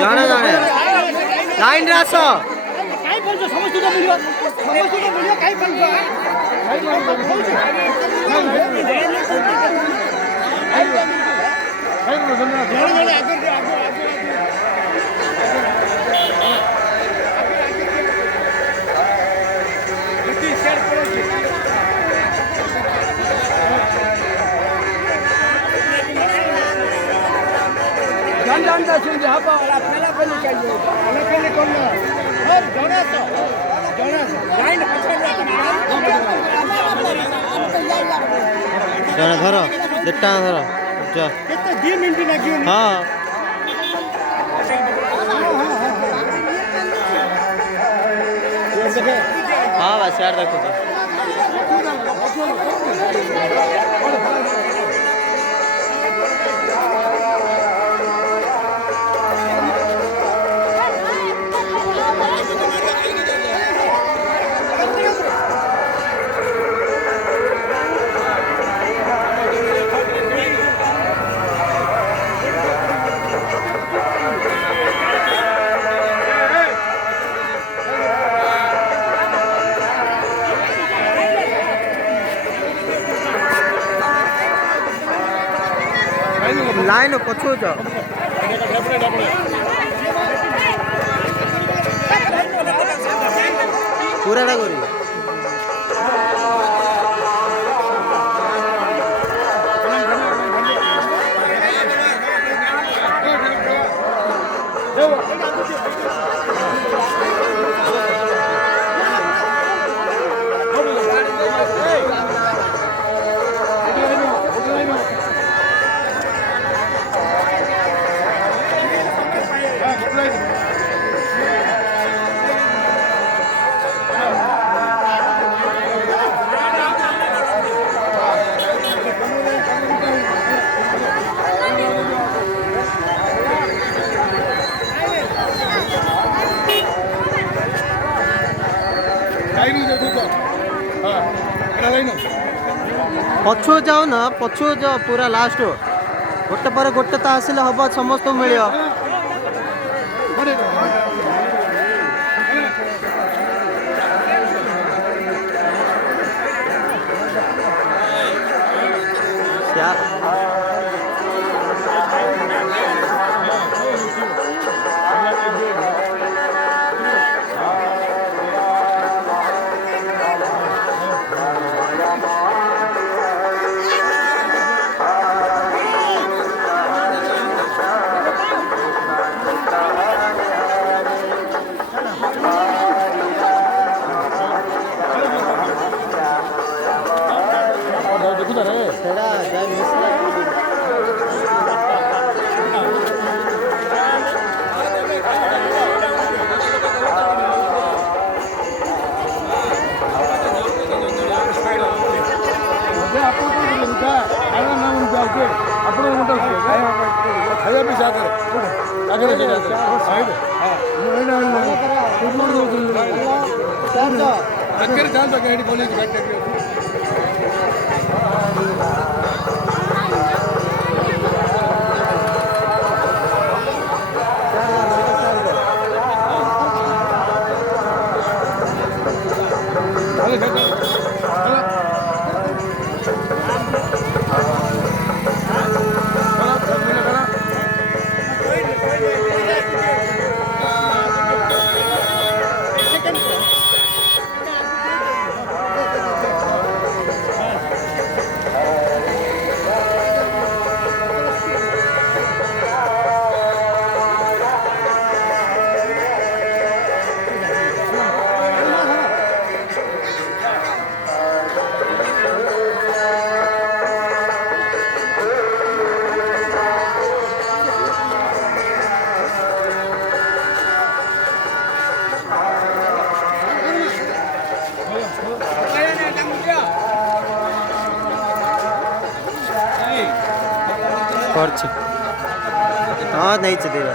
जाने जाने लाइन रास काय बोलतो समजतो का मुली काय बोलतो जानता चाहिए हाँ पहला पहले चाहिए पहले कौन ना और जोनास लाइन जाने धरो दिट्टा धरो जा कितने 2 मिनट लगी हाँ हाँ बस यार देखो तो लाइन पछू जाओ पूरा ना करी पछुआ जाओ ना पछुआ जाओ पूरा लास्ट गोटे पर गोटे तो आसिले हम समस्त मिल खाया भी जाते করছে ହଁ ନେଇଛି ଦେବା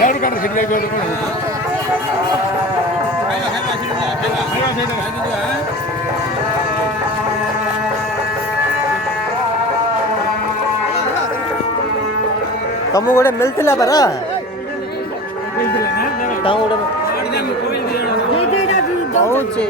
ಎರಡು ಕಡೆ ಸಿಗ್ಲೇ ତମକୁ ଗୋଟେ ମିଳିଥିଲା ପରା ତାଙ୍କୁ ଗୋଟେ ହଉଛି